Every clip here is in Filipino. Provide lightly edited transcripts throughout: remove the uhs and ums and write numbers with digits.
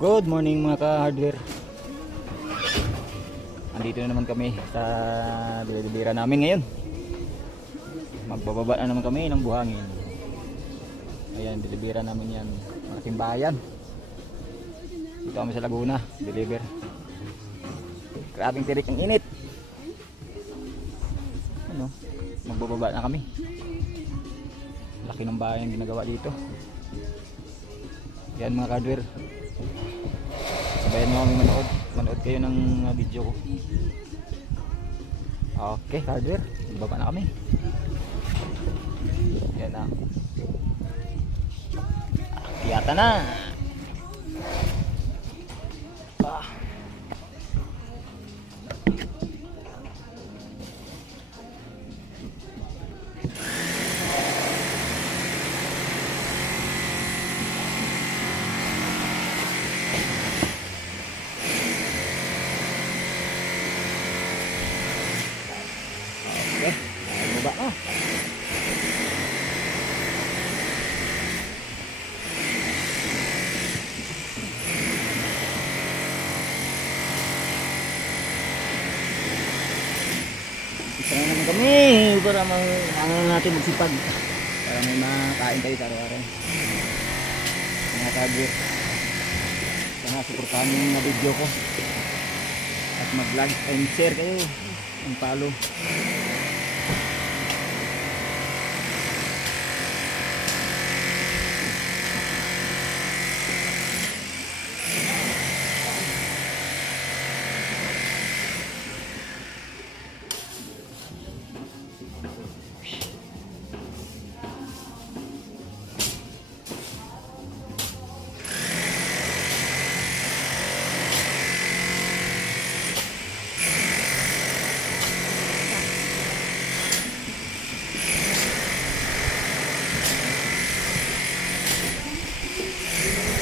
Good morning mga ka-hardware. Andito na naman kami sa bilibira namin ngayon. Magbababa na naman kami ng buhangin. Ayan, bilibira namin yan. Malaking bayan. Dito kami sa Laguna, deliver. Grabing tirik ang init. Ano, magbababa na kami. Laki ng bayan ginagawa dito. Yan mga ka-hardware. Sabayan mo kami manood kayo ng video ko. Okay, hardware, baba na kami. Yan na. Akyata na. Ah. Okay, baba na. Isa na naman kami para natin magsipag. Para may makain tayo sa araw-araw. Mga ka-hardware, sana suportahan nyo yung video ko. At mag-like and share kayo. Ang follow.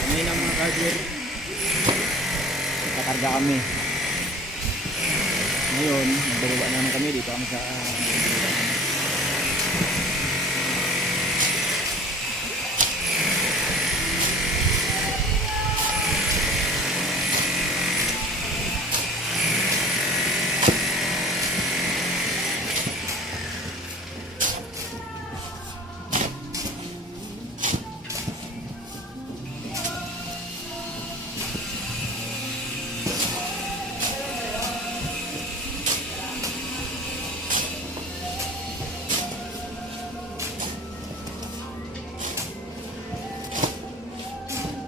Ngayon ang mga hardware, nakakarga kami. Ngayon, nagbababa naman kami dito kami sa